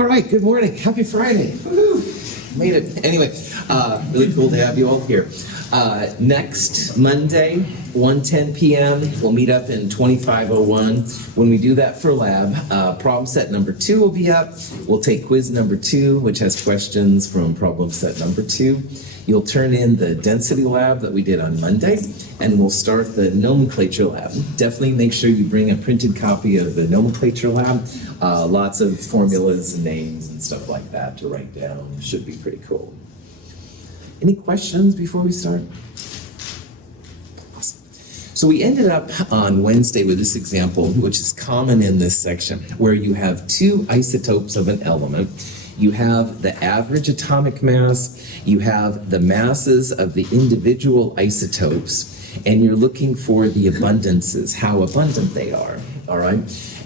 All right, good morning. Happy Friday. Woohoo. Made it. Anyway, really cool to have you all here. Next Monday, 1:10 p.m., we'll meet up in 2501. When we do that for lab, problem set number 2 will be up. We'll take quiz number 2, which has questions from problem set number 2. You'll turn in the density lab that we did on Monday, and we'll start the nomenclature lab. Definitely make sure you bring a printed copy of the nomenclature lab. Lots of formulas and names and stuff like that to write down. Should be pretty cool. Any questions before we start? Awesome. So we ended up on Wednesday with this example, which is common in this section, where you have 2 isotopes of an element. You have the average atomic mass, you have the masses of the individual isotopes, and you're looking for the abundances, how abundant they are, all right?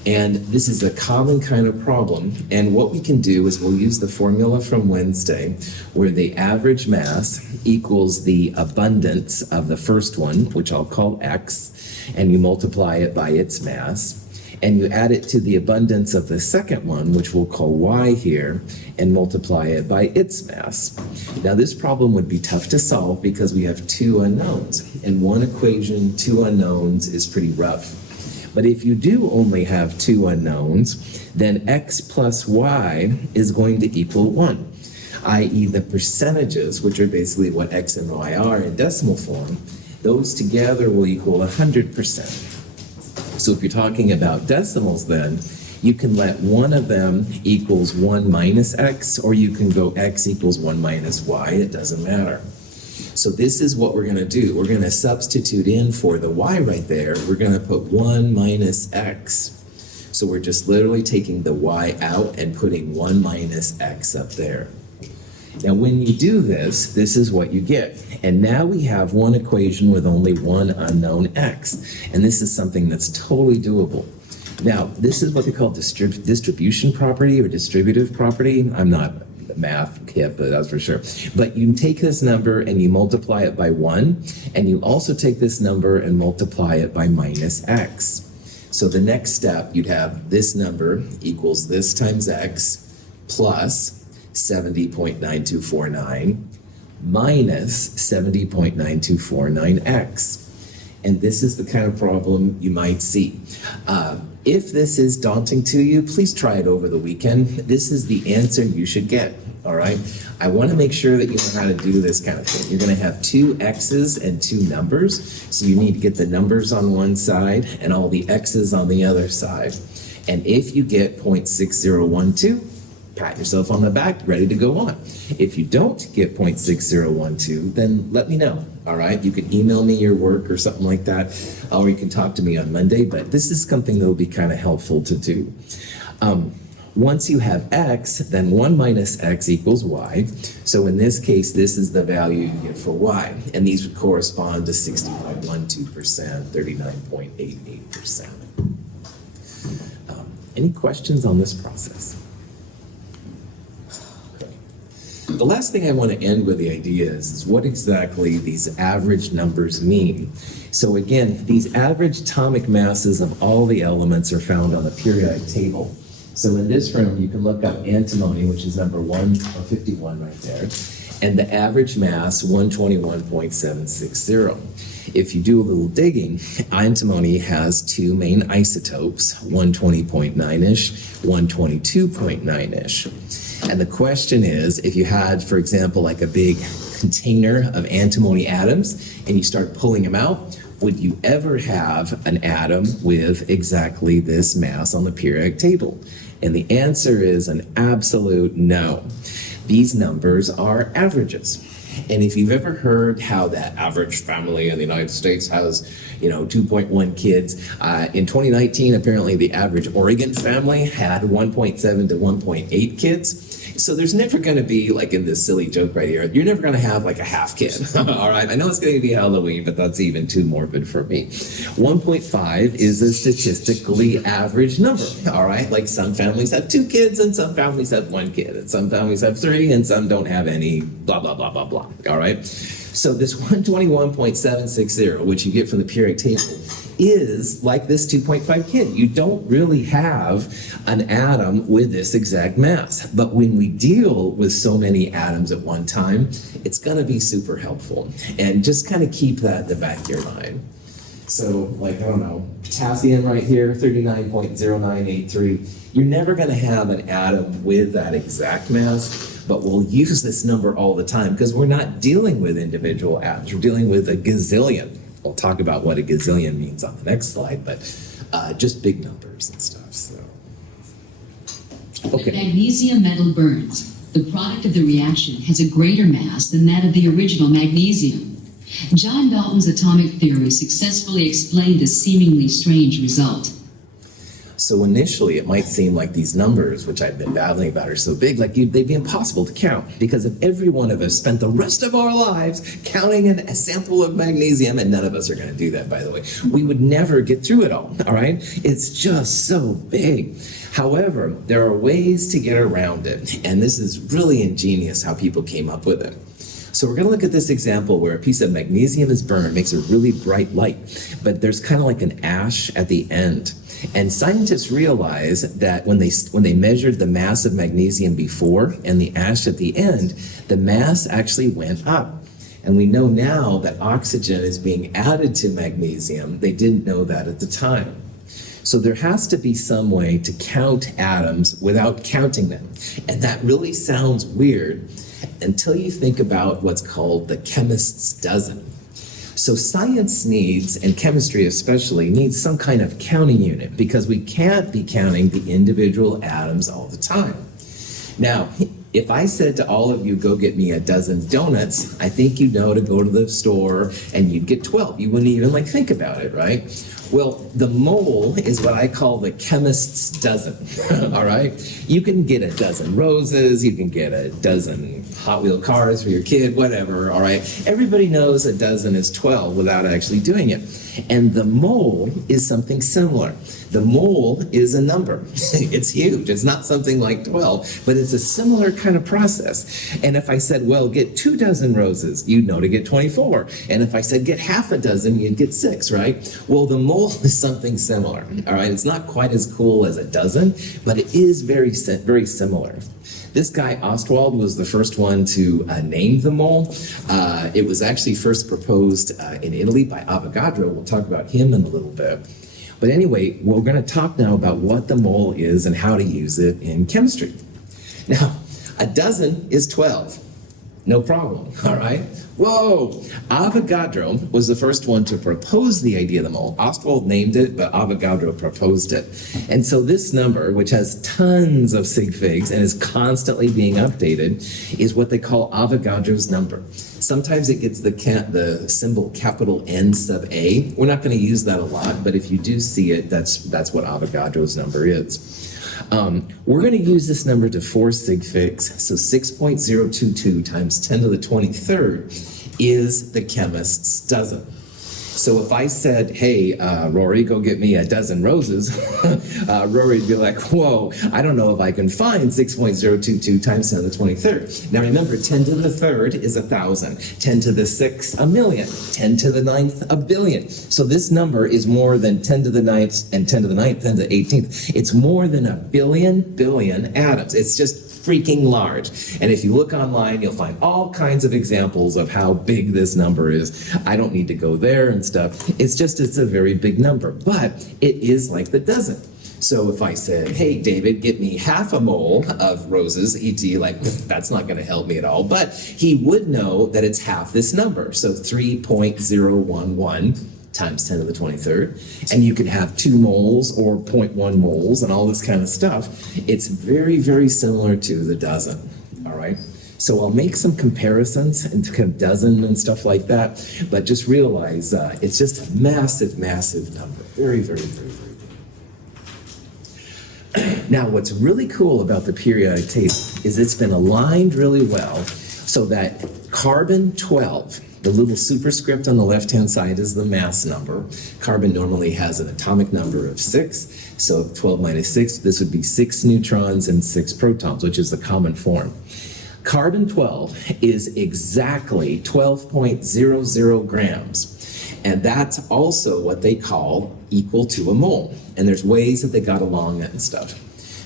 And this is a common kind of problem, and what we can do is we'll use the formula from Wednesday, where the average mass equals the abundance of the first one, which I'll call X, and you multiply it by its mass. And you add it to the abundance of the second one, which we'll call Y here, and multiply it by its mass. Now this problem would be tough to solve because we have 2 unknowns. In one equation, 2 unknowns is pretty rough. But if you do only have 2 unknowns, then X plus Y is going to equal 1, i.e. the percentages, which are basically what X and Y are in decimal form, those together will equal 100%. So if you're talking about decimals then, you can let one of them equals 1 minus X, or you can go X equals 1 minus Y, it doesn't matter. So this is what we're going to do. We're going to substitute in for the Y right there. We're going to put 1 minus X. So we're just literally taking the Y out and putting 1 minus X up there. Now when you do this, this is what you get. And now we have one equation with only one unknown X. And this is something that's totally doable. Now, this is what they call distribution property or distributive property. I'm not a math kid, but that's for sure. But you take this number and you multiply it by 1. And you also take this number and multiply it by minus X. So the next step, you'd have this number equals this times X plus 70.9249 minus 70.9249x. And this is the kind of problem you might see. If this is daunting to you, please try it over the weekend. This is the answer you should get, all right? I want to make sure that you know how to do this kind of thing. You're going to have 2 X's and 2 numbers, so you need to get the numbers on one side and all the X's on the other side. And if you get 0.6012, pat yourself on the back, ready to go on. If you don't get 0.6012, then let me know, all right? You can email me your work or something like that, or you can talk to me on Monday, but this is something that will be kind of helpful to do. Once you have X, then 1 minus X equals Y. So in this case, this is the value you get for Y. And these would correspond to 60.12%, 39.88%. Any questions on this process? The last thing I want to end with the idea is what exactly these average numbers mean. So again, these average atomic masses of all the elements are found on the periodic table. So in this room, you can look up antimony, which is number 151 right there, and the average mass, 121.760. If you do a little digging, antimony has 2 main isotopes, 120.9-ish, 122.9-ish. And the question is, if you had, for example, like a big container of antimony atoms and you start pulling them out, would you ever have an atom with exactly this mass on the periodic table? And the answer is an absolute no. These numbers are averages. And if you've ever heard how that average family in the United States has, 2.1 kids, in 2019, apparently the average Oregon family had 1.7 to 1.8 kids. So there's never going to be, like in this silly joke right here, you're never going to have like a half kid. All right, I know it's going to be Halloween, but that's even too morbid for me. 1.5 is a statistically average number. All right, like some families have 2 kids and some families have 1 kid, and some families have 3 and some don't have any, blah, blah, blah, blah, blah. All right. So this 121.760, which you get from the periodic table, is like this 2.5 kid. You don't really have an atom with this exact mass. But when we deal with so many atoms at one time, it's going to be super helpful. And just kind of keep that in the back of your mind. So, like, I don't know, potassium right here, 39.0983. You're never going to have an atom with that exact mass, but we'll use this number all the time because we're not dealing with individual atoms. We're dealing with a gazillion. We'll talk about what a gazillion means on the next slide, but just big numbers and stuff. So, okay. When magnesium metal burns, the product of the reaction has a greater mass than that of the original magnesium. John Dalton's atomic theory successfully explained this seemingly strange result. So initially, it might seem like these numbers, which I've been battling about, are so big, like they'd be impossible to count. Because if every one of us spent the rest of our lives counting a sample of magnesium, and none of us are going to do that, by the way, we would never get through it all, right? It's just so big. However, there are ways to get around it, and this is really ingenious how people came up with it. So we're going to look at this example where a piece of magnesium is burned, makes a really bright light, but there's kind of like an ash at the end. And scientists realized that when they measured the mass of magnesium before and the ash at the end, the mass actually went up. And we know now that oxygen is being added to magnesium. They didn't know that at the time. So there has to be some way to count atoms without counting them. And that really sounds weird until you think about what's called the chemist's dozen. So science needs, and chemistry especially, needs some kind of counting unit because we can't be counting the individual atoms all the time. Now, if I said to all of you, go get me a dozen donuts, I think you'd know to go to the store and you'd get 12. You wouldn't even think about it, right? Well, the mole is what I call the chemist's dozen, all right? You can get a dozen roses, you can get a dozen Hot Wheel cars for your kid, whatever, all right? Everybody knows a dozen is 12 without actually doing it. And the mole is something similar. The mole is a number. It's huge. It's not something like 12, but it's a similar kind of process. And if I said, well, get 2 dozen roses, you'd know to get 24. And if I said get half a dozen, you'd get 6, right? Well, the mole is something similar, all right? It's not quite as cool as a dozen, but it is very similar. This guy, Ostwald, was the first one to name the mole. It was actually first proposed in Italy by Avogadro. We'll talk about him in a little bit. But anyway, we're going to talk now about what the mole is and how to use it in chemistry. Now, a dozen is 12. No problem, all right? Whoa! Avogadro was the first one to propose the idea of the mole. Ostwald named it, but Avogadro proposed it. And so this number, which has tons of sig figs and is constantly being updated, is what they call Avogadro's number. Sometimes it gets the symbol capital N sub A. We're not going to use that a lot, but if you do see it, that's what Avogadro's number is. We're going to use this number to 4 sig figs, so 6.022 times 10 to the 23rd is the chemist's dozen. So if I said, hey, Rory, go get me a dozen roses, Rory'd be like, whoa, I don't know if I can find 6.022 times 10 to the 23rd. Now remember, 10 to the 3rd is 1,000, 10 to the 6th, 1,000,000, 10 to the 9th, 1 billion. So this number is more than 10 to the 9th and 10 to the 9th, 10 to the 18th. It's more than 1 billion atoms. It's just freaking large. And if you look online, you'll find all kinds of examples of how big this number is. I don't need to go there and stuff. It's a very big number, but it is like the dozen. So if I said, hey, David, get me half a mole of roses, E.T., that's not going to help me at all. But he would know that it's half this number. So 3.011 times 10 to the 23rd. And you can have 2 moles or 0.1 moles and all this kind of stuff. It's very, very similar to the dozen, all right? So I'll make some comparisons and kind of dozen and stuff like that, but just realize it's just a massive, massive number. Very, very, very, very big. Now, what's really cool about the periodic table is it's been aligned really well so that carbon 12, the little superscript on the left-hand side is the mass number. Carbon normally has an atomic number of 6, so 12 minus 6, this would be 6 neutrons and 6 protons, which is the common form. Carbon 12 is exactly 12.00 grams. And that's also what they call equal to a mole. And there's ways that they got along it and stuff.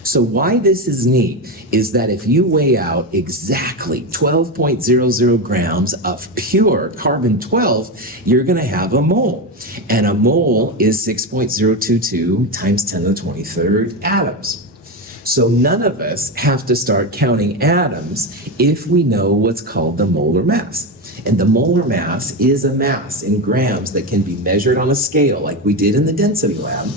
So why this is neat is that if you weigh out exactly 12.00 grams of pure carbon-12, you're going to have a mole. And a mole is 6.022 times 10 to the 23rd atoms. So none of us have to start counting atoms if we know what's called the molar mass. And the molar mass is a mass in grams that can be measured on a scale like we did in the density lab.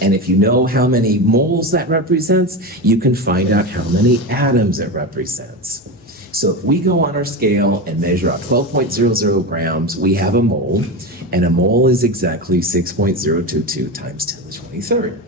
And if you know how many moles that represents, you can find out how many atoms it represents. So if we go on our scale and measure out 12.00 grams, we have a mole, and a mole is exactly 6.022 times 10 to the 23rd.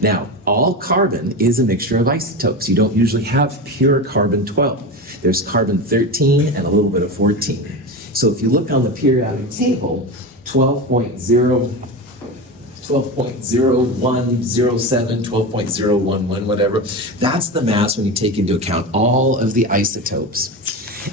Now, all carbon is a mixture of isotopes. You don't usually have pure carbon-12. There's carbon-13 and a little bit of 14. So if you look on the periodic table, 12.0107, 12.011, whatever, that's the mass when you take into account all of the isotopes.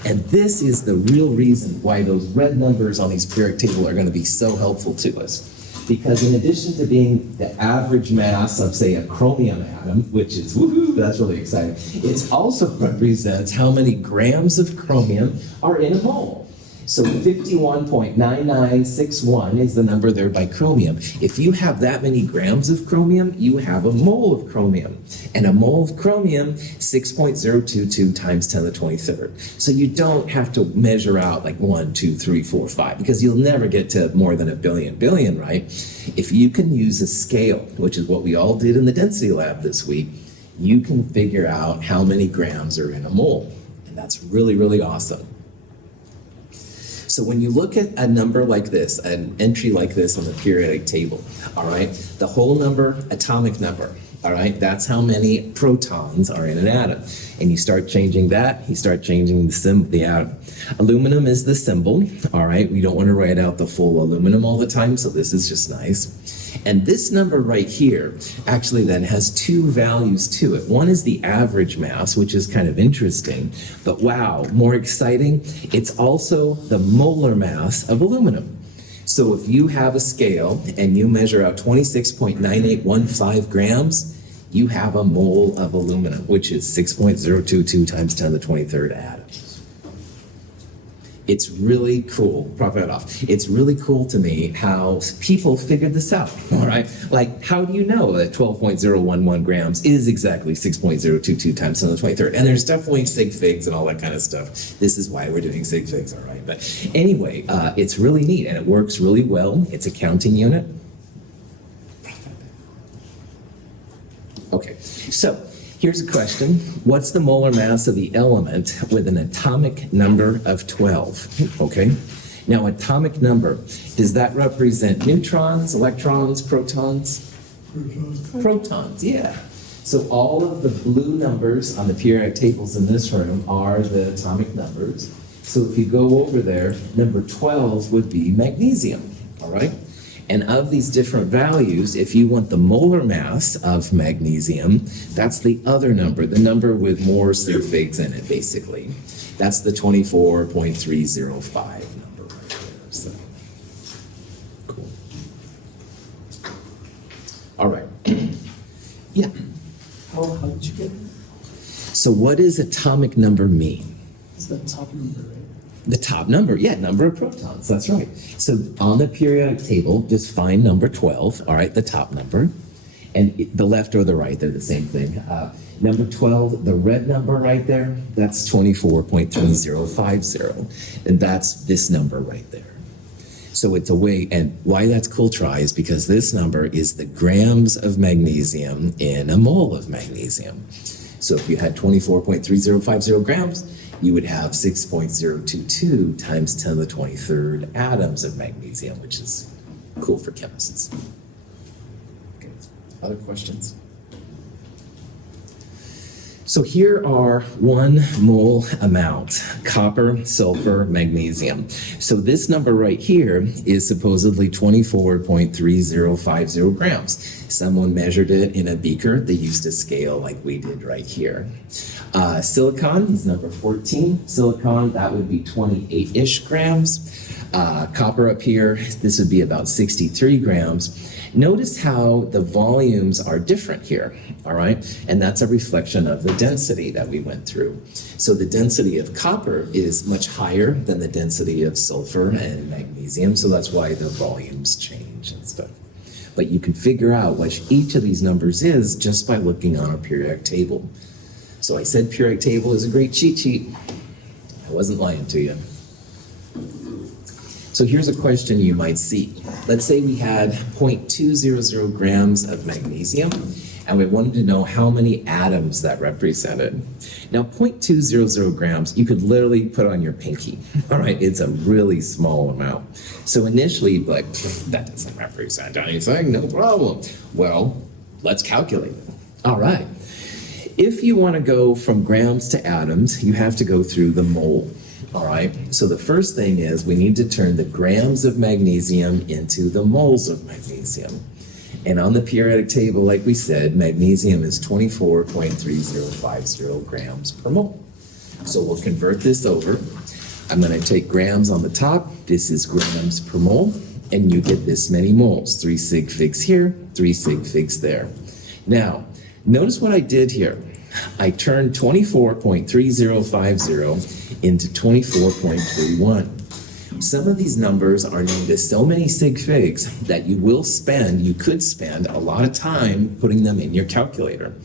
And this is the real reason why those red numbers on these periodic table are going to be so helpful to us. Because in addition to being the average mass of, say, a chromium atom, which is, woohoo, that's really exciting, it also represents how many grams of chromium are in a mole. So 51.9961 is the number there by chromium. If you have that many grams of chromium, you have a mole of chromium. And a mole of chromium, 6.022 times 10 to the 23rd. So you don't have to measure out like 1, 2, 3, 4, 5, because you'll never get to more than a billion, right? If you can use a scale, which is what we all did in the density lab this week, you can figure out how many grams are in a mole. And that's really, really awesome. So when you look at a number like this, an entry like this on the periodic table, all right, the whole number, atomic number, all right, that's how many protons are in an atom. And you start changing that, you start changing the atom. Aluminum is the symbol, all right, we don't want to write out the full aluminum all the time, so this is just nice. And this number right here actually then has two values to it. One is the average mass, which is kind of interesting, but wow, more exciting, it's also the molar mass of aluminum. So if you have a scale and you measure out 26.9815 grams, you have a mole of aluminum, which is 6.022 times 10 to the 23rd atoms. It's really cool, prop it off. It's really cool to me how people figured this out, all right? Like, how do you know that 12.011 grams is exactly 6.022 times 10 to the 23rd? And there's definitely sig figs and all that kind of stuff. This is why we're doing sig figs, all right? But anyway, it's really neat and it works really well. It's a counting unit. Okay, so here's a question. What's the molar mass of the element with an atomic number of 12? Okay, now atomic number, does that represent neutrons, electrons, protons? Protons, yeah. So all of the blue numbers on the periodic tables in this room are the atomic numbers. So if you go over there, number 12 would be magnesium, all right? And of these different values, if you want the molar mass of magnesium, that's the other number, the number with more sig figs in it, basically. That's the 24.305 number right there. So, cool. All right. Yeah. How did you get it? So what does atomic number mean? It's the top number, right? The top number, yeah, number of protons, that's right. So on the periodic table, just find number 12, all right, the top number. And the left or the right, they're the same thing. Number 12, the red number right there, that's 24.3050. And that's this number right there. So it's a way, and why that's cool, try, is because this number is the grams of magnesium in a mole of magnesium. So if you had 24.3050 grams, you would have 6.022 times 10 to the 23rd atoms of magnesium, which is cool for chemists. Okay. Other questions? So here are 1 mole amount, copper, sulfur, magnesium. So this number right here is supposedly 24.3050 grams. Someone measured it in a beaker. They used a scale like we did right here. Silicon is number 14. Silicon, that would be 28-ish grams. Copper up here, this would be about 63 grams. Notice how the volumes are different here, all right? And that's a reflection of the density that we went through. So the density of copper is much higher than the density of sulfur and magnesium, so that's why the volumes change and stuff. But you can figure out what each of these numbers is just by looking on a periodic table. So I said periodic table is a great cheat sheet. I wasn't lying to you. So here's a question you might see. Let's say we had 0.200 grams of magnesium, and we wanted to know how many atoms that represented. Now, 0.200 grams, you could literally put on your pinky. All right, it's a really small amount. So initially, like, that doesn't represent anything, no problem. Well, let's calculate it. All right. If you want to go from grams to atoms, you have to go through the mole. All right, so the first thing is we need to turn the grams of magnesium into the moles of magnesium. And on the periodic table, like we said, magnesium is 24.3050 grams per mole. So we'll convert this over. I'm going to take grams on the top. This is grams per mole. And you get this many moles. 3 sig figs here, 3 sig figs there. Now, notice what I did here. I turned 24.3050 into 24.31. Some of these numbers are named as so many sig figs that you could spend a lot of time putting them in your calculator.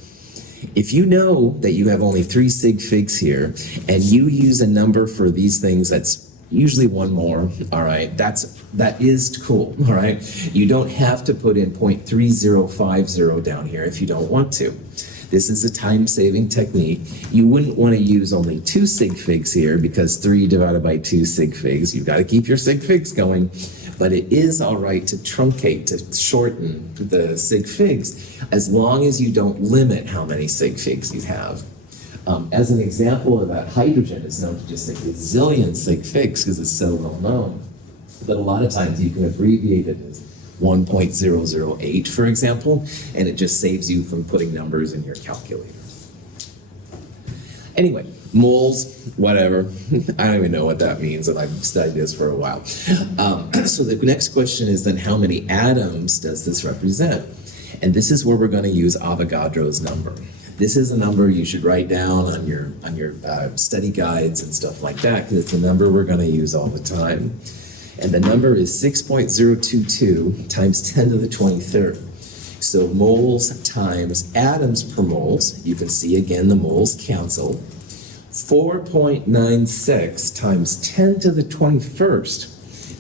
If you know that you have only 3 sig figs here and you use a number for these things that's usually one more, all right, that is cool, all right? You don't have to put in 0.3050 down here if you don't want to. This is a time-saving technique. You wouldn't want to use only 2 sig figs here because 3 divided by 2 sig figs, you've got to keep your sig figs going. But it is all right to truncate, to shorten the sig figs, as long as you don't limit how many sig figs you have. As an example of that, hydrogen is known to just say a zillion sig figs because it's so well known. But a lot of times you can abbreviate it as 1.008, for example, and it just saves you from putting numbers in your calculator. Anyway, moles, whatever. I don't even know what that means, and I've studied this for a while. So the next question is then, how many atoms does this represent? And this is where we're going to use Avogadro's number. This is a number you should write down on your study guides and stuff like that, because it's a number we're going to use all the time. And the number is 6.022 times 10 to the 23rd. So moles times atoms per moles. You can see again the moles cancel. 4.96 times 10 to the 21st.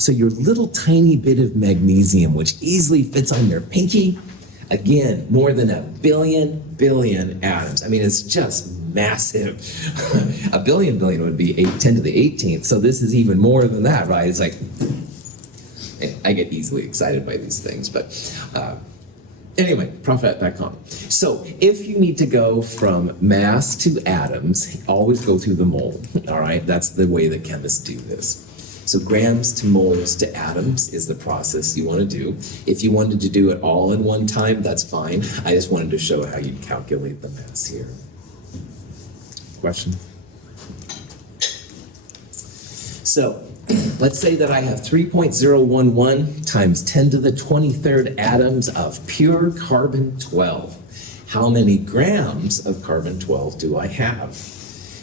So your little tiny bit of magnesium, which easily fits on your pinky, again, more than 1 billion atoms. I mean, it's just massive. 1 billion would be 10 to the 18th. So this is even more than that, right? It's like, I get easily excited by these things, but anyway, prophet.com. So if you need to go from mass to atoms, always go through the mole, all right? That's the way that chemists do this. So grams to moles to atoms is the process you want to do. If you wanted to do it all in one time, that's fine. I just wanted to show how you calculate the mass here. Question? So let's say that I have 3.011 times 10 to the 23rd atoms of pure carbon-12. How many grams of carbon-12 do I have?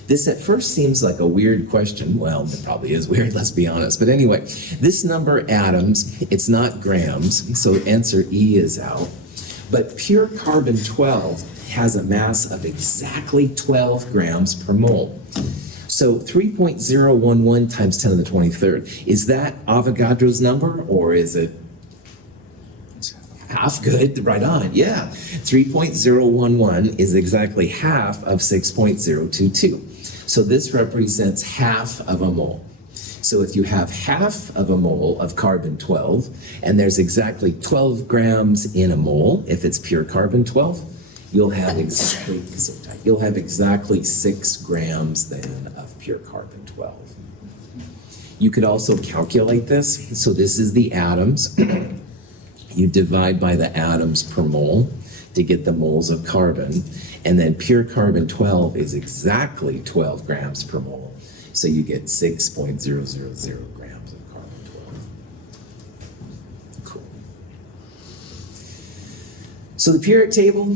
This at first seems like a weird question. Well, it probably is weird, let's be honest. But anyway, this number atoms, it's not grams, so answer E is out. But pure carbon-12 has a mass of exactly 12 grams per mole. So 3.011 times 10 to the 23rd, is that Avogadro's number, or is it half? Good, right on, yeah. 3.011 is exactly half of 6.022. So this represents half of a mole. So if you have half of a mole of carbon-12, and there's exactly 12 grams in a mole, if it's pure carbon-12, you'll have exactly 6 grams then of pure carbon-12. You could also calculate this. So this is the atoms. You divide by the atoms per mole to get the moles of carbon, and then pure carbon 12 is exactly 12 grams per mole. So you get 6.000 grams of carbon 12. Cool. So the periodic table,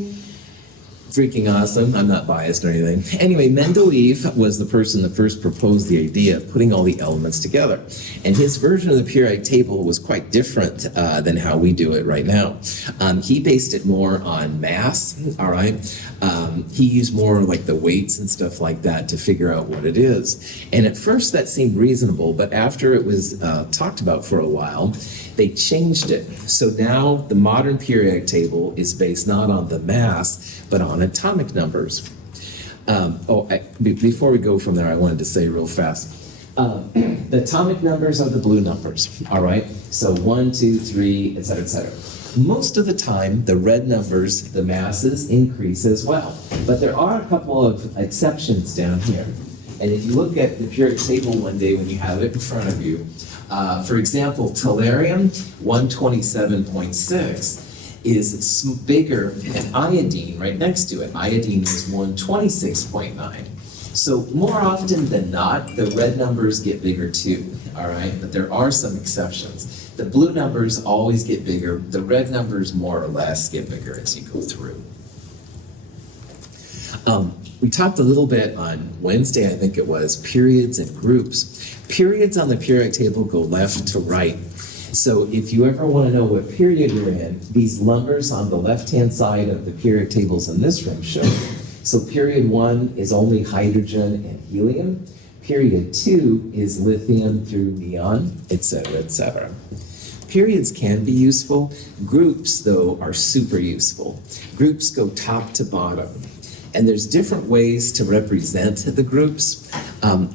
freaking awesome. I'm not biased or anything. Anyway, Mendeleev was the person that first proposed the idea of putting all the elements together. And his version of the periodic table was quite different than how we do it right now. He based it more on mass, all right? He used more like the weights and stuff like that to figure out what it is. And at first that seemed reasonable, but after it was talked about for a while, they changed it. So now the modern periodic table is based not on the mass, but on atomic numbers. Before we go from there, I wanted to say real fast. The atomic numbers are the blue numbers, all right? So 1, 2, 3, et cetera, et cetera. Most of the time, the red numbers, the masses, increase as well. But there are a couple of exceptions down here. And if you look at the periodic table one day when you have it in front of you, for example, tellurium 127.6 is bigger than iodine right next to it. Iodine is 126.9. So more often than not, the red numbers get bigger too, all right? But there are some exceptions. The blue numbers always get bigger. The red numbers more or less get bigger as you go through. We talked a little bit on Wednesday, I think it was, periods and groups. Periods on the periodic table go left to right. So if you ever want to know what period you're in, these numbers on the left-hand side of the periodic tables in this room show. So period 1 is only hydrogen and helium. Period 2 is lithium through neon, etc., etc. Periods can be useful. Groups, though, are super useful. Groups go top to bottom. And there's different ways to represent the groups.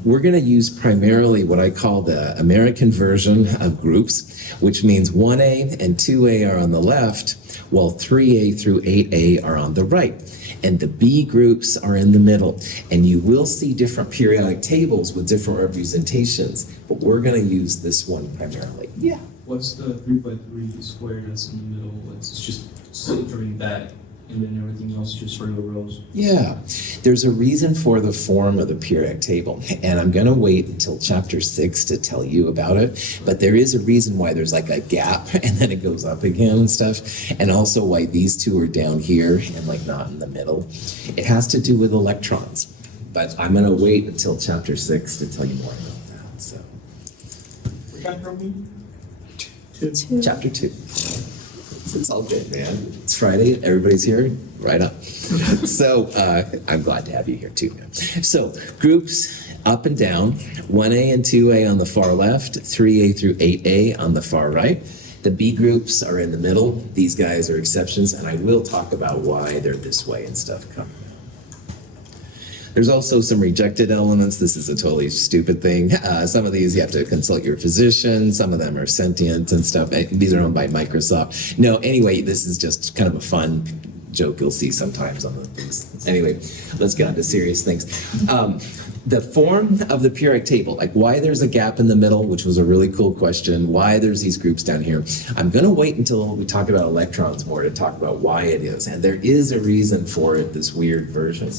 We're going to use primarily what I call the American version of groups, which means 1A and 2A are on the left, while 3A through 8A are on the right. And the B groups are in the middle. And you will see different periodic tables with different representations, but we're going to use this one primarily. Yeah. What's the 3x3 square that's in the middle? It's just centering that, and then everything else just regular rows. Yeah, there's a reason for the form of the periodic table, and I'm going to wait until chapter 6 to tell you about it, but there is a reason why there's like a gap and then it goes up again and stuff, and also why these two are down here and like not in the middle. It has to do with electrons, but I'm going to wait until chapter 6 to tell you more about that. So, chapter 2. It's all good, man. It's Friday. Everybody's here. Right up. So I'm glad to have you here too. So groups up and down. 1A and 2A on the far left. 3A through 8A on the far right. The B groups are in the middle. These guys are exceptions, and I will talk about why they're this way and stuff coming. There's also some rejected elements. This is a totally stupid thing. Some of these you have to consult your physician. Some of them are sentient and stuff. These are owned by Microsoft. No, anyway, this is just kind of a fun joke you'll see sometimes on the things. Anyway, let's get on to serious things. The form of the periodic table, like why there's a gap in the middle, which was a really cool question, why there's these groups down here. I'm going to wait until we talk about electrons more to talk about why it is. And there is a reason for it, this weird version.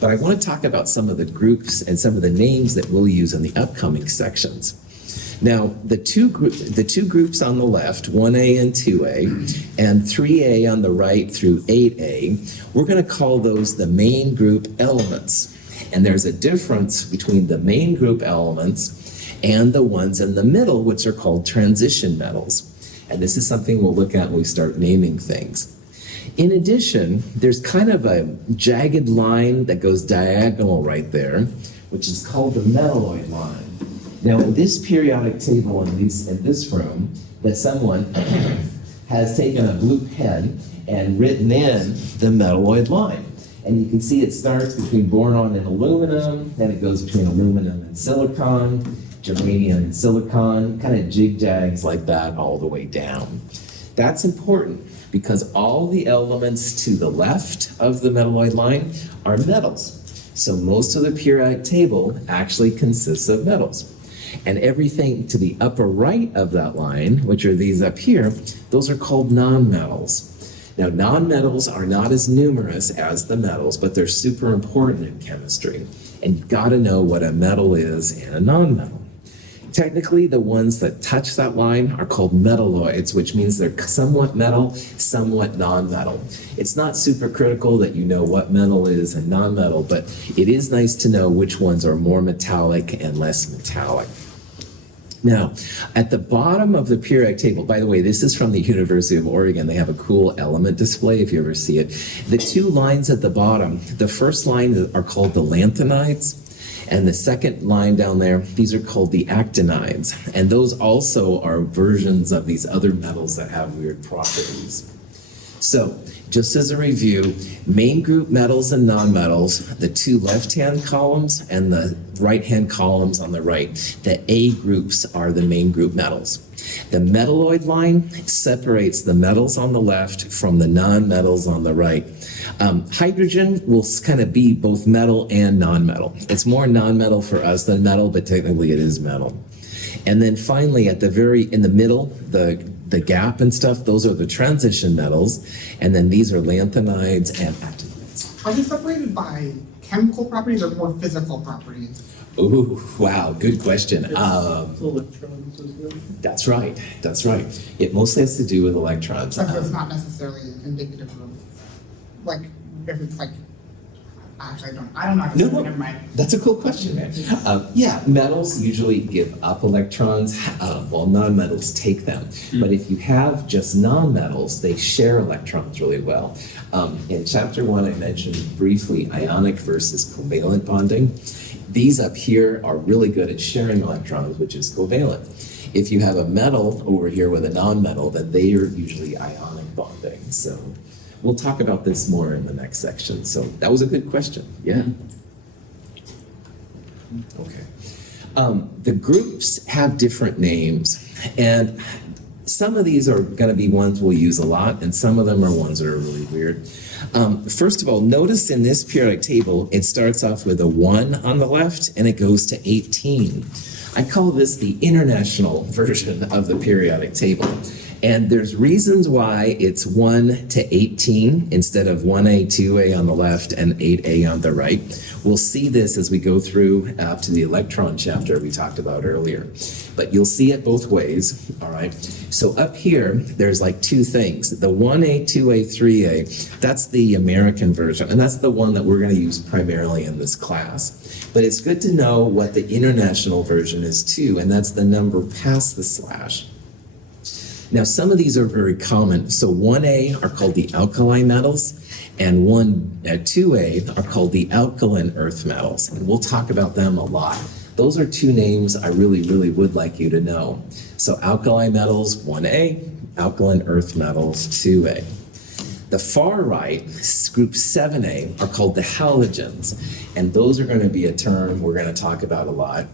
But I want to talk about some of the groups and some of the names that we'll use in the upcoming sections. Now, the two groups on the left, 1A and 2A, and 3A on the right through 8A, we're going to call those the main group elements. And there's a difference between the main group elements and the ones in the middle, which are called transition metals. And this is something we'll look at when we start naming things. In addition, there's kind of a jagged line that goes diagonal right there, which is called the metalloid line. Now, in this periodic table, at least in this room, that someone has taken a blue pen and written in the metalloid line. And you can see it starts between boron and aluminum, then it goes between aluminum and silicon, germanium and silicon, kind of jigjags like that all the way down. That's important because all the elements to the left of the metalloid line are metals. So most of the periodic table actually consists of metals. And everything to the upper right of that line, which are these up here, those are called nonmetals. Now, nonmetals are not as numerous as the metals, but they're super important in chemistry. And you've got to know what a metal is and a nonmetal. Technically, the ones that touch that line are called metalloids, which means they're somewhat metal, somewhat nonmetal. It's not super critical that you know what metal is and nonmetal, but it is nice to know which ones are more metallic and less metallic. Now, at the bottom of the periodic table, by the way, this is from the University of Oregon. They have a cool element display if you ever see it. The two lines at the bottom, the first line are called the lanthanides, and the second line down there, these are called the actinides. And those also are versions of these other metals that have weird properties. So, just as a review, main group metals and nonmetals, the two left-hand columns and the right-hand columns on the right, the A groups are the main group metals. The metalloid line separates the metals on the left from the nonmetals on the right. Hydrogen will kind of be both metal and nonmetal. It's more nonmetal for us than metal, but technically it is metal. And then finally, at the in the middle, the gap and stuff, those are the transition metals. And then these are lanthanides and actinides. Are they separated by chemical properties or more physical properties? Ooh, wow, good question. Electrons as well. That's right, that's right. It mostly has to do with electrons. So it's not necessarily indicative of, like, if it's like, actually, I don't know. No, Never mind. that's a cool question, man. Yeah, metals usually give up electrons, while nonmetals take them. But if you have just nonmetals, they share electrons really well. In chapter 1, I mentioned briefly ionic versus covalent bonding. These up here are really good at sharing electrons, which is covalent. If you have a metal over here with a nonmetal, then they are usually ionic bonding. So we'll talk about this more in the next section. So that was a good question. Yeah. Okay. The groups have different names, and some of these are going to be ones we'll use a lot, and some of them are ones that are really weird. First of all, notice in this periodic table, it starts off with a 1 on the left, and it goes to 18. I call this the international version of the periodic table. And there's reasons why it's 1 to 18 instead of 1A, 2A on the left and 8A on the right. We'll see this as we go through to the electron chapter we talked about earlier. But you'll see it both ways, all right? So up here, there's like two things. The 1A, 2A, 3A, that's the American version, and that's the one that we're going to use primarily in this class. But it's good to know what the international version is too, and that's the number past the slash. Now, some of these are very common. So 1A are called the alkali metals, and 2A are called the alkaline earth metals. And we'll talk about them a lot. Those are two names I really, really would like you to know. So alkali metals, 1A, alkaline earth metals, 2A. The far right, group 7A, are called the halogens, and those are going to be a term we're going to talk about a lot.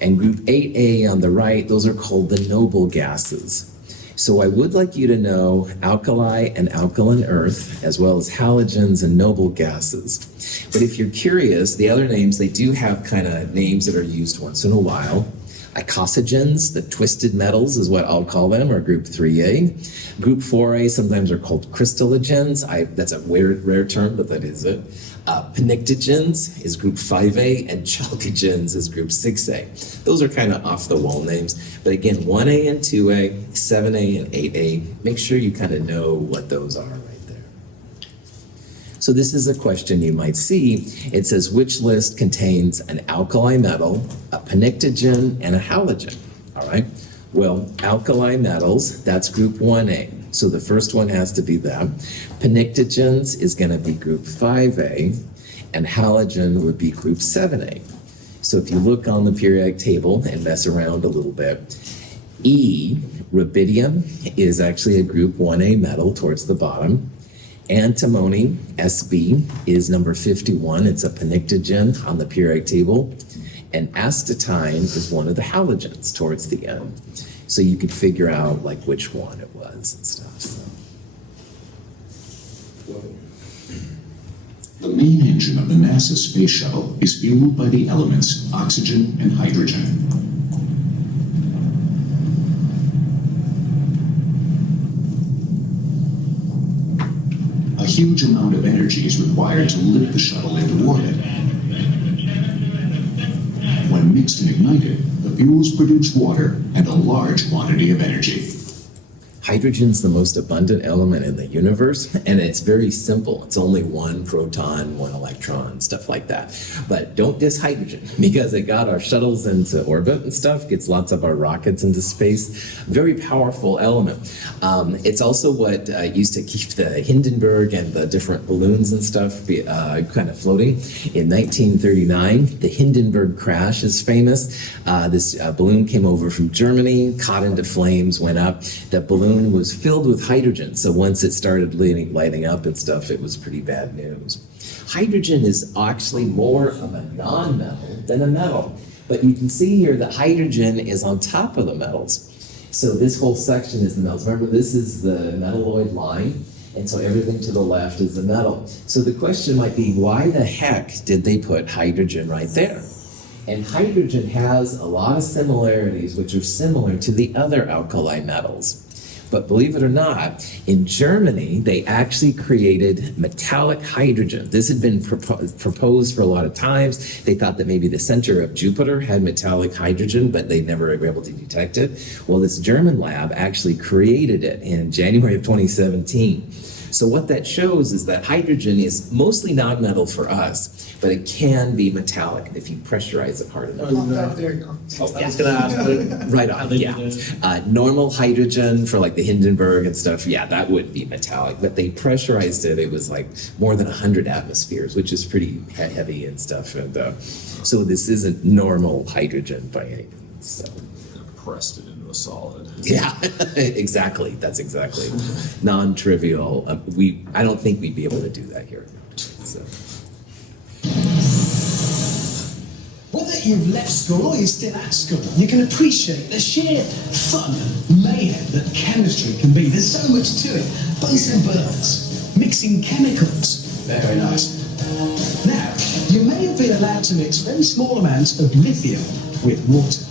And group 8A on the right, those are called the noble gases. So I would like you to know alkali and alkaline earth, as well as halogens and noble gases. But if you're curious, the other names, they do have kind of names that are used once in a while. Icosagens, the twisted metals is what I'll call them, are group 3A. Group 4A sometimes are called crystallogens. That's a rare term, but that is it. Pnictogens is group 5A, and chalcogens is group 6A. Those are kind of off-the-wall names. But again, 1A and 2A, 7A and 8A, make sure you kind of know what those are right there. So this is a question you might see. It says, which list contains an alkali metal, a pnictogen, and a halogen? All right. Well, alkali metals, that's group 1A. So the first one has to be that. Pnictogens is going to be group 5A, and halogen would be group 7A. So if you look on the periodic table and mess around a little bit, E, rubidium, is actually a group 1A metal towards the bottom. Antimony, SB, is number 51. It's a pnictogen on the periodic table. And astatine is one of the halogens towards the end. So you could figure out like which one it was and stuff. So. The main engine of the NASA space shuttle is fueled by the elements oxygen and hydrogen. huge amount of energy is required to lift the shuttle into orbit. When mixed and ignited, the fuels produce water and a large quantity of energy. Hydrogen's the most abundant element in the universe, and it's very simple. It's only one proton, one electron, stuff like that. But don't diss hydrogen, because it got our shuttles into orbit and stuff, gets lots of our rockets into space. Very powerful element. It's also what used to keep the Hindenburg and the different balloons and stuff kind of floating. In 1939, the Hindenburg crash is famous. This balloon came over from Germany, caught into flames, went up. The balloon was filled with hydrogen, so once it started lighting up and stuff, it was pretty bad news. Hydrogen is actually more of a non-metal than a metal, but you can see here that hydrogen is on top of the metals. So this whole section is the metals. Remember, this is the metalloid line, and so everything to the left is the metal. So the question might be, why the heck did they put hydrogen right there? And hydrogen has a lot of similarities which are similar to the other alkali metals. But believe it or not, in Germany, they actually created metallic hydrogen. This had been proposed for a lot of times. They thought that maybe the center of Jupiter had metallic hydrogen, but they never were able to detect it. Well, this German lab actually created it in January of 2017. So what that shows is that hydrogen is mostly non-metal for us, but it can be metallic if you pressurize it hard enough. There you go. I was gonna ask, what, Right how on, they yeah. do that. Normal hydrogen for like the Hindenburg and stuff, yeah, that would be metallic, but they pressurized it. It was like more than 100 atmospheres, which is pretty heavy and stuff. And so this isn't normal hydrogen by any means. So. Pressed it into a solid. Yeah, exactly. That's exactly non-trivial. I don't think we'd be able to do that here. So. Whether you've left school or you're still at school, you can appreciate the sheer fun and mayhem that chemistry can be. There's so much to it. Basic burns, mixing chemicals. Very nice. Now, you may have been allowed to mix very small amounts of lithium with water.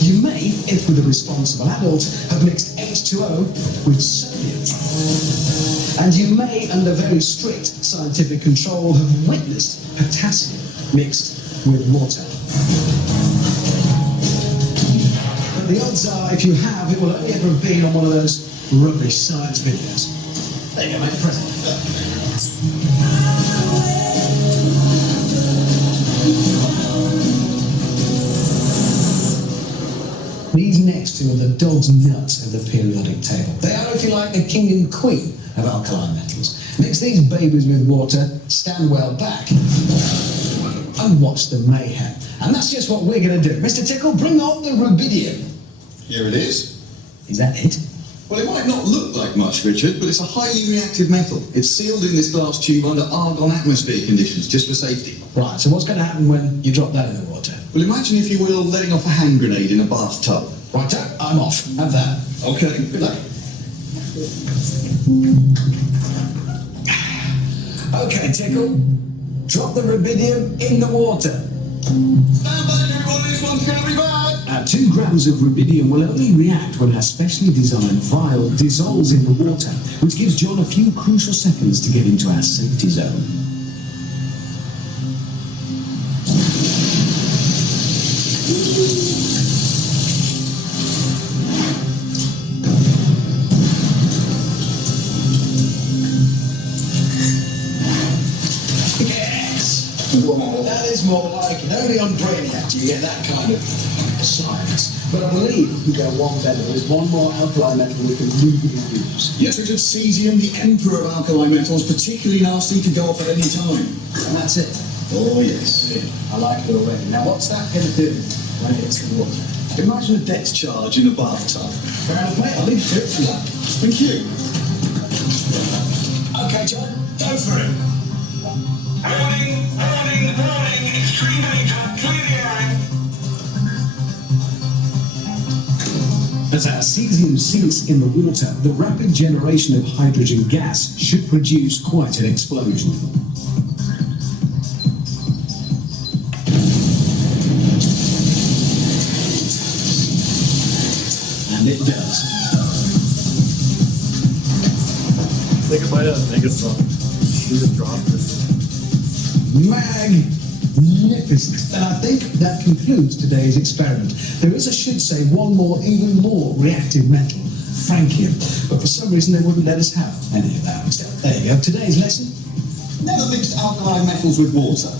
You may, if with a responsible adult, have mixed H2O with sodium. And you may, under very strict scientific control, have witnessed potassium mixed with water. But the odds are, if you have, it will only ever have been on one of those rubbish science videos. There you go, mate, present. These next two are the dog's nuts of the periodic table. They are, if you like, the king and queen of alkaline metals. Mix these babies with water, stand well back, and watch the mayhem. And that's just what we're going to do. Mr. Tickle, bring on the rubidium. Here it is. Is that it? Well, it might not look like much, Richard, but it's a highly reactive metal. It's sealed in this glass tube under argon atmosphere conditions, just for safety. Right, so what's going to happen when you drop that in the water? Well, imagine, if you will, letting off a hand grenade in a bathtub. Right, I'm off. Have that. Okay, good luck. Okay, Tickle. Drop the rubidium in the water. Stand back, everyone, this one's going to be bad. Now, 2 grams of rubidium will only react when our specially designed vial dissolves in the water, which gives John a few crucial seconds to get into our safety zone. That is more like it. Only on Brainiac do you get that kind of science. But I believe we go one better. There's one more alkali metal we can really use. Yes, Richard, cesium, the emperor of alkali metals, particularly nasty to go off at any time. And that's it. Oh, yes. I like it already. Now, what's that going to do when it hits the water? Imagine a depth charge in a bathtub. Fair enough, mate. I'll leave it to it for that. Thank you. Okay, John, go for it. Warning, warning, warning, extreme danger, clear the area. As our cesium sinks in the water, the rapid generation of hydrogen gas should produce quite an explosion. And it does. Think about it, Megatron. You just dropped this. Magnificent. And I think that concludes today's experiment. There is, I should say, one more, even more reactive metal, frankium. But for some reason, they wouldn't let us have any of that. So there you go. Today's lesson. Never mixed alkali metals with water.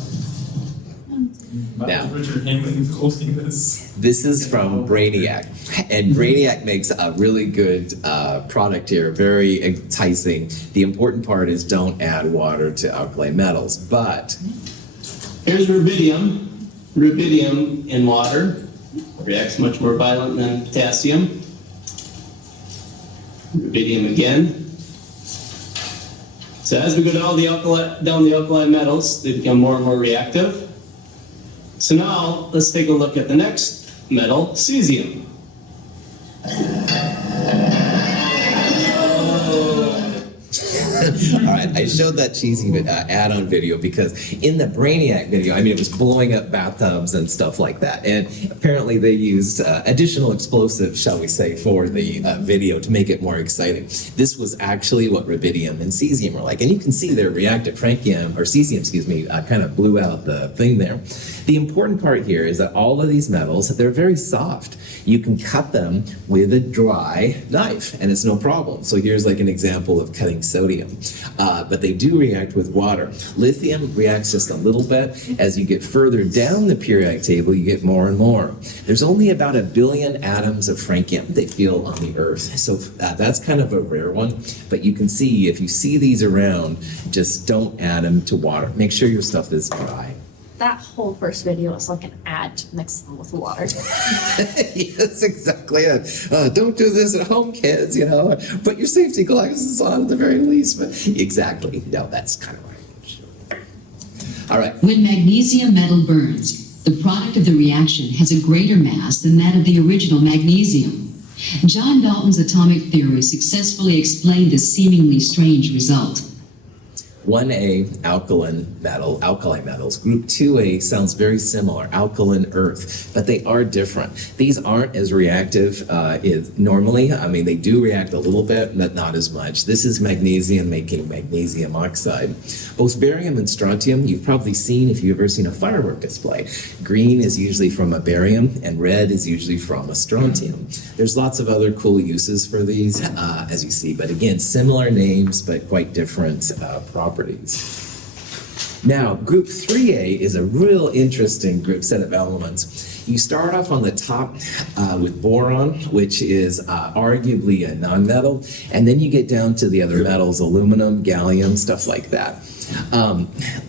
Now. Richard Hammond hosting this. This is from Brainiac, and Brainiac makes a really good product here, very enticing. The important part is don't add water to alkali metals, but Here's rubidium. Rubidium in water reacts much more violent than potassium. Rubidium again. So as we go down the alkali metals, they become more and more reactive. So now let's take a look at the next metal, cesium. all right, I showed that cheesy add-on video because in the Brainiac video, I mean, it was blowing up bathtubs and stuff like that. And apparently they used additional explosives, shall we say, for the video to make it more exciting. This was actually what rubidium and cesium are like. And you can see their reactive francium, or cesium, excuse me, kind of blew out the thing there. The important part here is that all of these metals, they're very soft. You can cut them with a dry knife and it's no problem. So here's like an example of cutting sodium. But they do react with water. Lithium reacts just a little bit. As you get further down the periodic table, you get more and more. There's only about 1 billion atoms of francium they feel on the Earth. So that's kind of a rare one. But you can see, if you see these around, just don't add them to water. Make sure your stuff is dry. That whole first video is like an ad to mix them with water. Yes, exactly it. Don't do this at home, kids, you know. Put your safety glasses on at the very least. But exactly. No, that's kind of right. Sure. All right. When magnesium metal burns, the product of the reaction has a greater mass than that of the original magnesium. John Dalton's atomic theory successfully explained this seemingly strange result. 1A, alkali metals. Group 2A sounds very similar, alkaline earth, but they are different. These aren't as reactive normally. I mean, they do react a little bit, but not as much. This is magnesium making magnesium oxide. Both barium and strontium, you've probably seen if you've ever seen a firework display. Green is usually from a barium, and red is usually from a strontium. There's lots of other cool uses for these, as you see, but again, similar names, but quite different properties. Now, group 3A is a real interesting set of elements. You start off on the top with boron, which is arguably a nonmetal, and then you get down to the other metals, aluminum, gallium, stuff like that.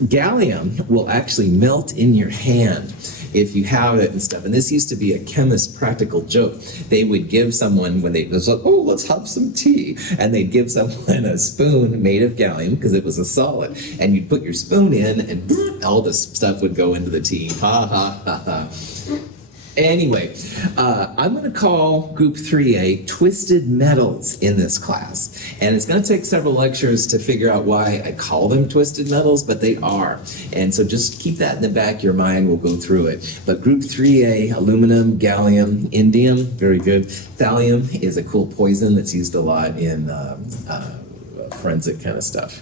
Gallium will actually melt in your hand if you have it and stuff. And this used to be a chemist's practical joke. They would give someone, when they was like, oh, let's have some tea. And they'd give someone a spoon made of gallium because it was a solid. And you'd put your spoon in and all this stuff would go into the tea. Ha, ha, ha, ha. Anyway, I'm going to call Group 3A Twisted Metals in this class. And it's going to take several lectures to figure out why I call them twisted metals, but they are. And so just keep that in the back of your mind. We'll go through it. But Group 3A, aluminum, gallium, indium, very good. Thallium is a cool poison that's used a lot in forensic kind of stuff.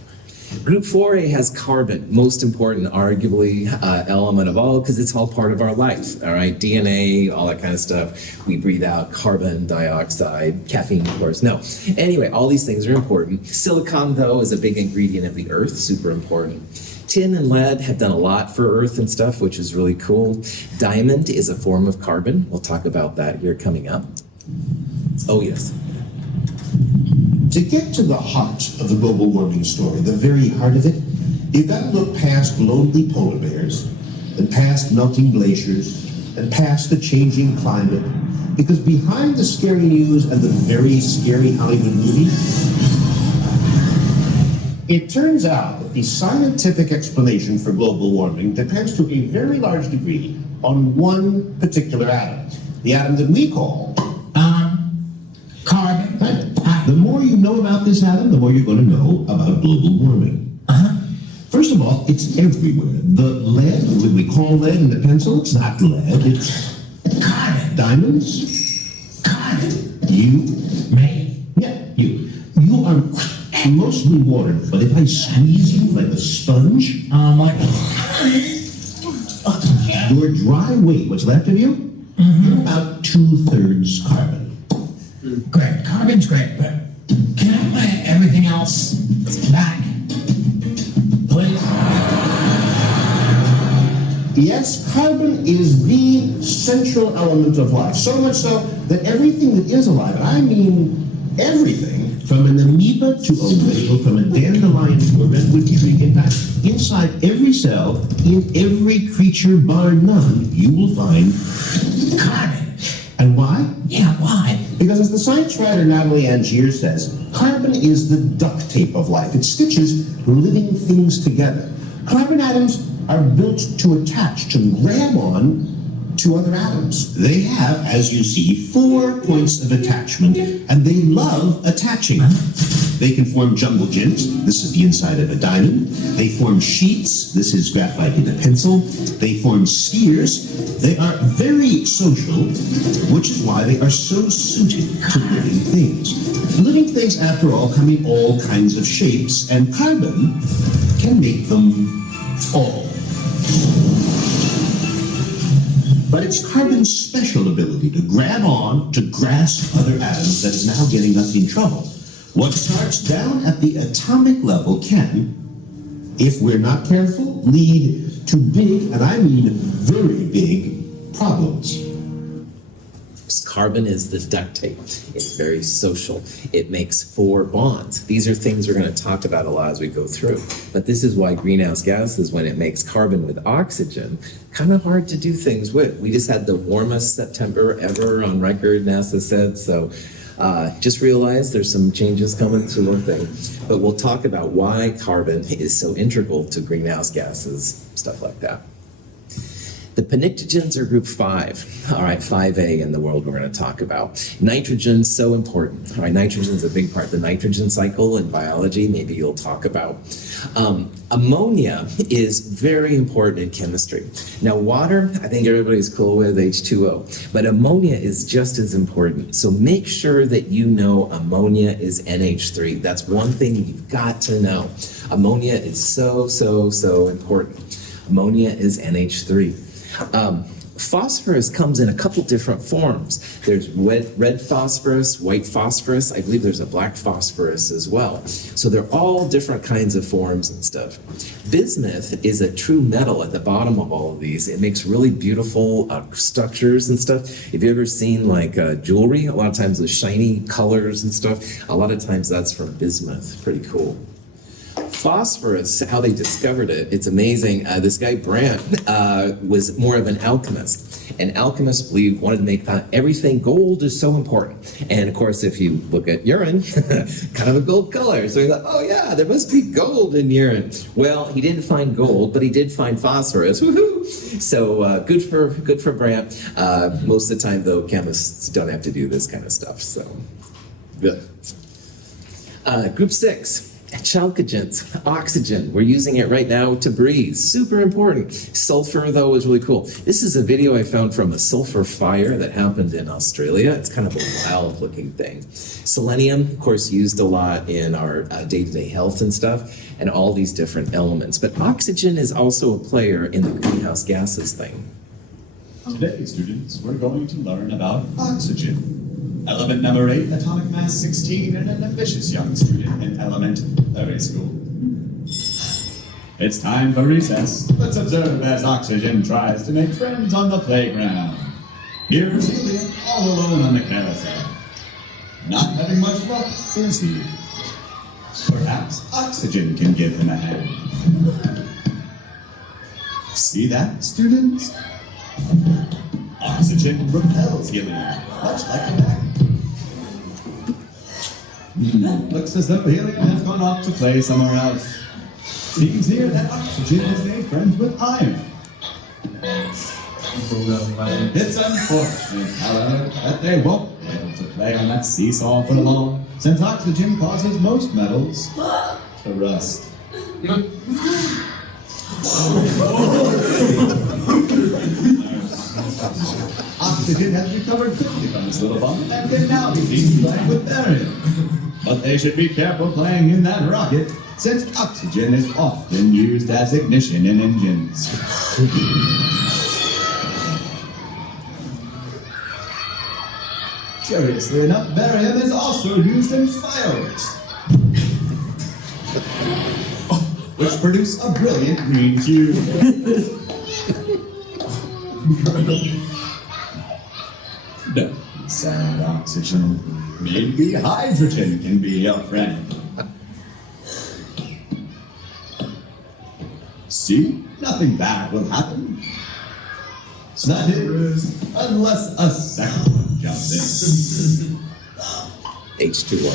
Group 4A has carbon, most important, arguably, element of all, because it's all part of our life, all right? DNA, all that kind of stuff. We breathe out carbon dioxide, caffeine, of course. No. Anyway, all these things are important. Silicon, though, is a big ingredient of the Earth, super important. Tin and lead have done a lot for Earth and stuff, which is really cool. Diamond is a form of carbon. We'll talk about that here coming up. Oh, yes. To get to the heart of the global warming story, the very heart of it, you've got to look past lonely polar bears, and past melting glaciers, and past the changing climate, because behind the scary news and the very scary Hollywood movie, it turns out that the scientific explanation for global warming depends to a very large degree on one particular atom, the atom that we call carbon. The more you know about this atom, the more you're going to know about global warming. First of all, it's everywhere. The lead, what we call lead in the pencil, it's not lead, it's carbon. Diamonds, carbon. You, me, yeah, you. You are mostly water, but if I squeeze you like a sponge, your dry weight, what's left of you, you're about 2/3 carbon. Great, carbon's great, but can I have everything else back? Please? Yes, carbon is the central element of life, so much so that everything that is alive, and I mean everything, from an amoeba to a whale, from a dandelion to a redwood tree, in fact, inside every cell, in every creature bar none, you will find Carbon. And why? Yeah, why? Because as the science writer Natalie Angier says, carbon is the duct tape of life. It stitches living things together. Carbon atoms are built to attach, to grab on to other atoms. They have, as you see, 4 points of attachment, and they love attaching. They can form jungle gyms. This is the inside of a diamond. They form sheets. This is graphite in a pencil. They form spheres. They are very social, which is why they are so suited to living things. Living things, after all, come in all kinds of shapes, and carbon can make them all. But it's carbon's special ability to grab on, to grasp other atoms that is now getting us in trouble. What starts down at the atomic level can, if we're not careful, lead to big, and I mean very big, problems. Carbon is the duct tape. It's very social. It makes 4 bonds. These are things we're going to talk about a lot as we go through. But this is why greenhouse gases, when it makes carbon with oxygen, kind of hard to do things with. We just had the warmest September ever on record, NASA said. So just realize there's some changes coming to our thing. But we'll talk about why carbon is so integral to greenhouse gases, stuff like that. The pnictogens are group 5. All right, 5A in the world we're going to talk about. Nitrogen's so important. All right, nitrogen's a big part of the nitrogen cycle in biology. Maybe you'll talk about. Ammonia is very important in chemistry. Now, water, I think everybody's cool with H2O, but ammonia is just as important. So make sure that you know ammonia is NH3. That's one thing you've got to know. Ammonia is so important. Ammonia is NH3. Phosphorus comes in a couple different forms. There's red phosphorus, white phosphorus. I believe there's a black phosphorus as well. So they're all different kinds of forms and stuff. Bismuth is a true metal at the bottom of all of these. It makes really beautiful structures and stuff. Have you ever seen like jewelry? A lot of times with shiny colors and stuff. A lot of times that's from bismuth. Pretty cool. Phosphorus, how they discovered it, it's amazing. This guy Brandt was more of an alchemist. And alchemists wanted to make everything gold is so important. And of course, if you look at urine, kind of a gold color. So he thought, oh yeah, there must be gold in urine. Well, he didn't find gold, but he did find phosphorus. Woohoo! So good for Brandt. Most of the time, though, chemists don't have to do this kind of stuff. So good. Group 6. Chalcogens, oxygen. We're using it right now to breathe. Super important. Sulfur, though, is really cool. This is a video I found from a sulfur fire that happened in Australia. It's kind of a wild-looking thing. Selenium, of course, used a lot in our day-to-day health and stuff, and all these different elements. But oxygen is also a player in the greenhouse gases thing. Today, students, we're going to learn about oxygen. Element number 8, atomic mass 16, and an ambitious young student in elementary school. It's time for recess. Let's observe as oxygen tries to make friends on the playground. Here's helium all alone on the carousel. Not having much luck, is he? Perhaps oxygen can give him a hand. See that, students? Oxygen repels helium, much like a magnet. Looks as though helium has gone off to play somewhere else. Seems here that oxygen has made friends with iron. It's unfortunate, however, that they won't be able to play on that seesaw for long, since oxygen causes most metals to rust. Oxygen has recovered quickly from his little bump and can now be seen playing with barium. But they should be careful playing in that rocket, since oxygen is often used as ignition in engines. Curiously enough, barium is also used in fireworks, which produce a brilliant green hue. Don't be sad, oxygen. Maybe hydrogen can be your friend. See? Nothing bad will happen. That is, unless a second one jumps in. H2O.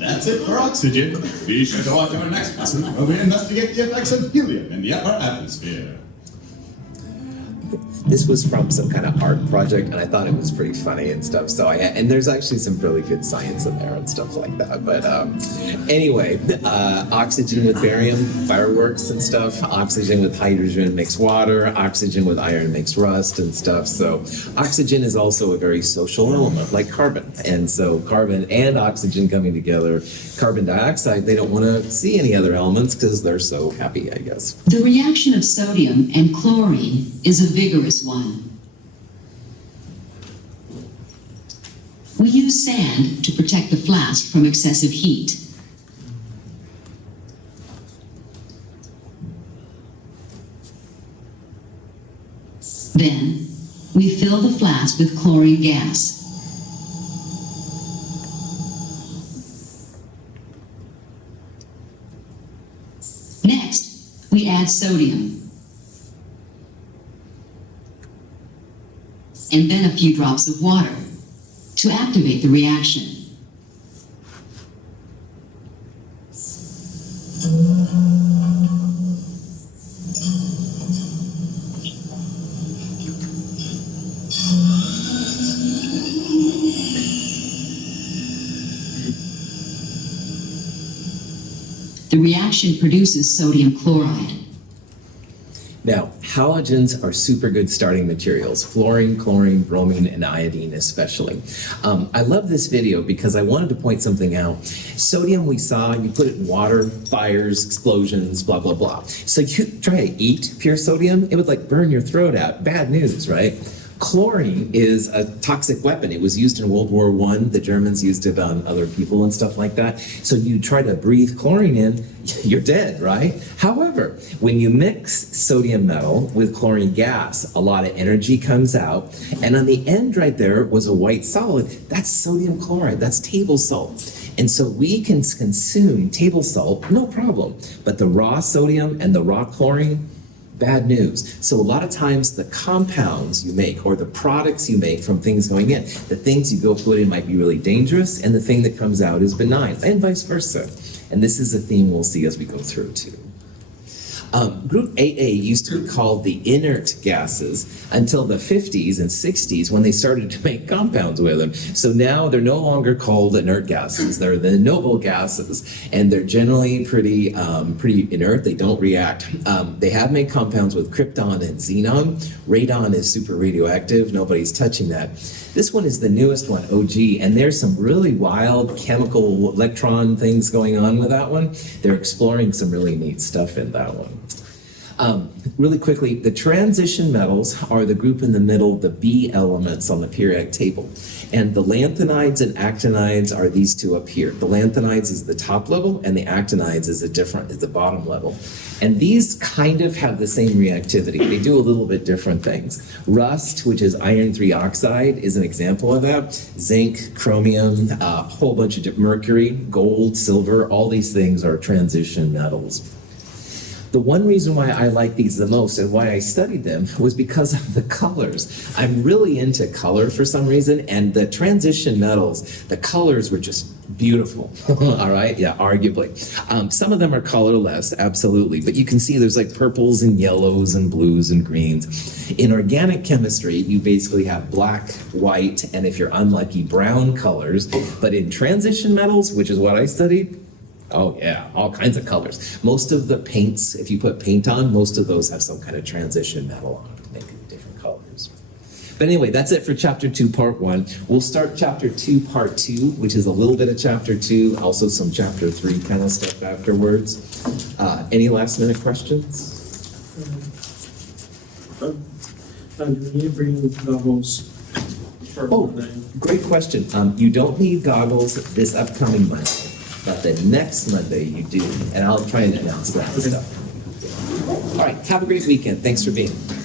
That's it for oxygen. Be sure to watch our next lesson where we investigate the effects of helium in the upper atmosphere. This was from some kind of art project, and I thought it was pretty funny and stuff. So and there's actually some really good science in there and stuff like that. But anyway, oxygen with barium, fireworks and stuff. Oxygen with hydrogen makes water. Oxygen with iron makes rust and stuff. So oxygen is also a very social element, like carbon. And so carbon and oxygen coming together, carbon dioxide, they don't want to see any other elements because they're so happy, I guess. The reaction of sodium and chlorine is a vigorous one. We use sand to protect the flask from excessive heat. Then, we fill the flask with chlorine gas. Next, we add sodium. And then a few drops of water to activate the reaction. The reaction produces sodium chloride. Now, halogens are super good starting materials, fluorine, chlorine, bromine, and iodine especially. I love this video because I wanted to point something out. Sodium we saw, you put it in water, fires, explosions, blah, blah, blah. So you try to eat pure sodium, it would like burn your throat out. Bad news, right? Chlorine is a toxic weapon. It was used in World War I. The Germans used it on other people and stuff like that. So you try to breathe chlorine in, you're dead, right? However, when you mix sodium metal with chlorine gas, a lot of energy comes out. And on the end right there was a white solid. That's sodium chloride. That's table salt. And so we can consume table salt, no problem. But the raw sodium and the raw chlorine, bad news. So a lot of times the compounds you make or the products you make from things going in, the things you go put in might be really dangerous and the thing that comes out is benign and vice versa. And this is a theme we'll see as we go through too. Group AA used to be called the inert gases until the 50s and 60s when they started to make compounds with them. So now they're no longer called inert gases. They're the noble gases, and they're generally pretty inert. They don't react. They have made compounds with krypton and xenon. Radon is super radioactive. Nobody's touching that. This one is the newest one, OG, and there's some really wild chemical electron things going on with that one. They're exploring some really neat stuff in that one. Really quickly, the transition metals are the group in the middle, the B elements on the periodic table. And the lanthanides and actinides are these two up here. The lanthanides is the top level, and the actinides is the bottom level. And these kind of have the same reactivity. They do a little bit different things. Rust, which is iron 3 oxide, is an example of that. Zinc, chromium, a whole bunch of mercury, gold, silver, all these things are transition metals. The one reason why I like these the most and why I studied them was because of the colors. I'm really into color for some reason, and the transition metals, the colors were just beautiful. All right, yeah, arguably. Some of them are colorless, absolutely, but you can see there's like purples and yellows and blues and greens. In organic chemistry, you basically have black, white, and if you're unlucky, brown colors. But in transition metals, which is what I studied, oh yeah, all kinds of colors. Most of the paints, if you put paint on, most of those have some kind of transition metal on to make different colors. But anyway, that's it for chapter 2, part 1. We'll start chapter 2, part 2, which is a little bit of chapter 2, also some chapter 3 kind of stuff afterwards. Any last minute questions? Do we need to bring goggles for Oh, Monday? great question. You don't need goggles this upcoming Monday, but the next Monday you do, and I'll try and announce that stuff. All right, have a great weekend. Thanks for being here.